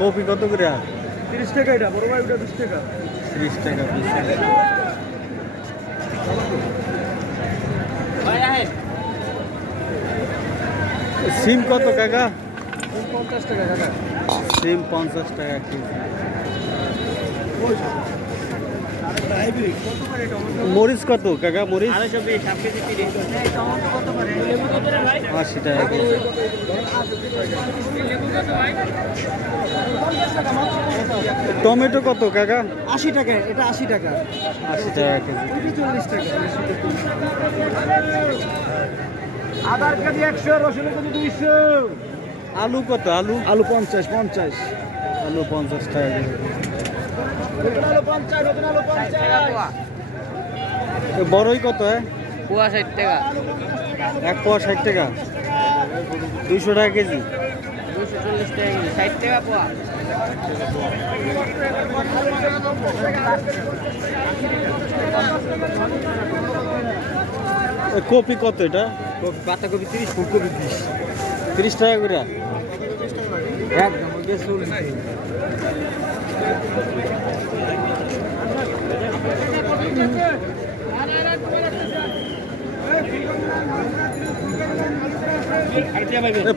Copy কত করে? তিরিশ টাকা এটা বড় ভাই ওটা বিশ টাকা। ত্রিশ টাকা পিস সিম কত কাকা? পঞ্চাশ টাকা কাকা। সিম পঞ্চাশ টাকা কেজি। মরিচ কত কাকা মরিচ? আশি টাকা টমেটো কত কাকা? আশি টাকা এটা আশি টাকা। আশি টাকা কেজি। চল্লিশ টাকা আধার কেজি একশো রসুন কেজি দুইশো। আলু কত আলু? আলু পঞ্চাশ পঞ্চাশ। আলু পঞ্চাশ টাকা বড়ই কত পোয়া ষাট টাকা। এক পোয়া ষাট টাকা। দুইশো টাকা কেজি। দুশো চল্লিশ টাকা কেজি। ষাট টাকা পোয়া। কপি কত এটা? বাঁধাকপি তিরিশ ফুলকপি বিশ। তিরিশ টাকা করে? একদম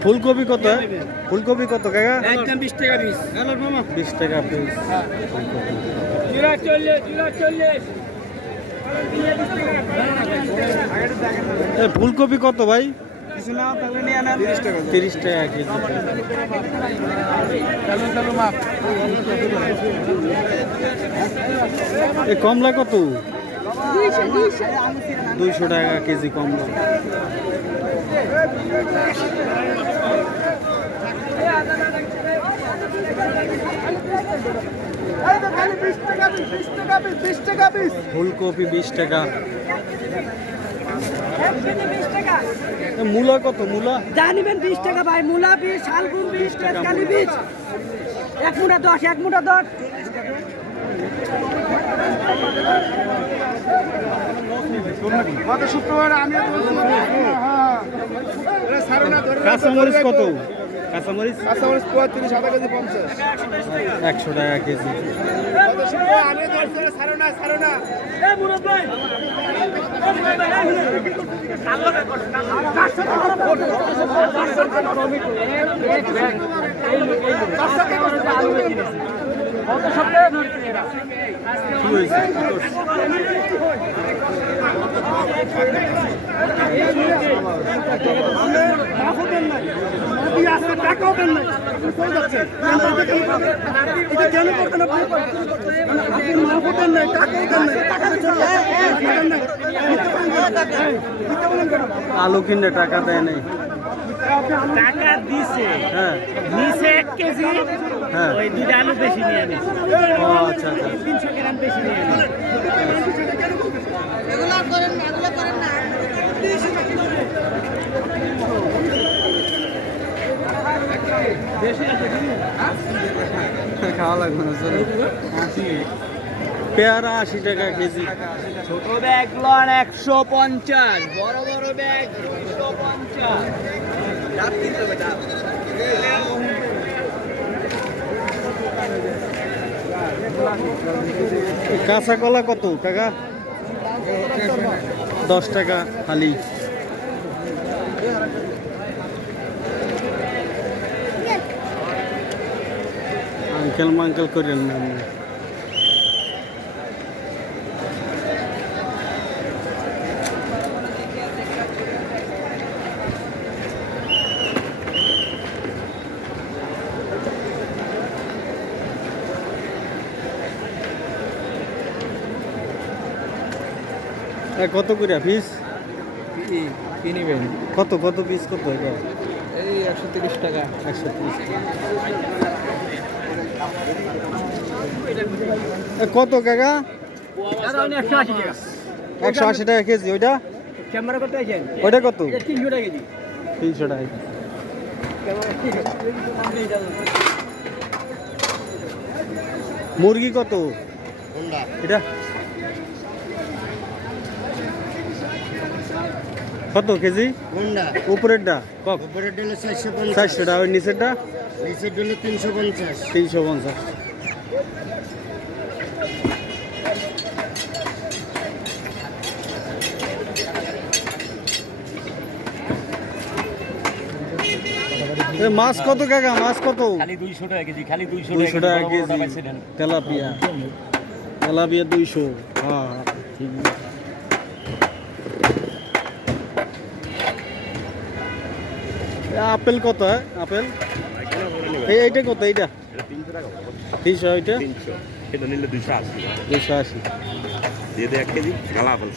ফুলকপি কত? ফুলকপি কত কাকা? একদম বিশ টাকা বিশ বিশ টাকা পিস। ফুলকপি কত ভাই? তিরিশ টাকা কেজি। এ কমলা কত? দুইশো টাকা কেজি কমলা। ফুলকপি বিশ টাকা। মূলা কত, মূলা? জানিবেন বিশ টাকা ভাই, মূলা বীজ শালগুন বীজ তেজকালি বীজ এক মুঠা দশ, এক মুঠা দশ। গত শুক্রবার আমি কাঁচামরিচ কত? কাঁচামরিচ কাঁচামরিচ পঁয়ত্রিশ আধা কেজি পঞ্চাশ। একশো টাকা কেজি। গত শুক্রবার এটা কেন টাকা? আলু টাকা দেয় নাই টাকা দিছে। হ্যাঁ। নিচে এক কেজি হ্যাঁ। ওই দুইটা আলু বেশি নিয়ে নিছে আচ্ছা আচ্ছা। তিনশো গ্রাম বেশি নিয়ে নিছে খাওয়া লাগবে না চলো। পেয়ারা আশি টাকা কেজি। ছোট ব্যাগ লন একশো পঞ্চাশ বড় বড় ব্যাগ দুইশো পঞ্চাশ। কাঁচা কলা কত কাকা দশ টাকা খালি আঙ্কেল মাঙ্কেল করেন না। কত করে পিস কি নেবেন? কত কত পিস কত এই একশো তিরিশ টাকা। একশো পিস কত কাকা? একশো আশি টাকা। একশো আশি টাকা কেজি ওইটা? ক্যামেরা ওইটা কত? তিনশো টাকা কেজি। তিনশো টাকা কেজি। মুরগি কত? এটা? কত কেজি কোনটা উপরেরটা কক উপরের ডেলে চারশো পঞ্চাশ চারশো টাকা ওই নিচেরটা নিচের ডেলে তিনশো পঞ্চাশ তিনশো পঞ্চাশ মাছ কত কাকা মাছ কত খালি দুইশো টাকা কেজি খালি দুইশো দুইশো টাকা কেজি তেলাপিয়া তেলাপিয়া দুইশো হ্যাঁ ঠিক আপেল কত হ্যাঁ? আপেল? এই এইটা কত এইটা? তিনশো এইটা? তিনশো। এটা নিলে দুইশো আশি। দুইশো আশি। এক কেজি গালা আপেল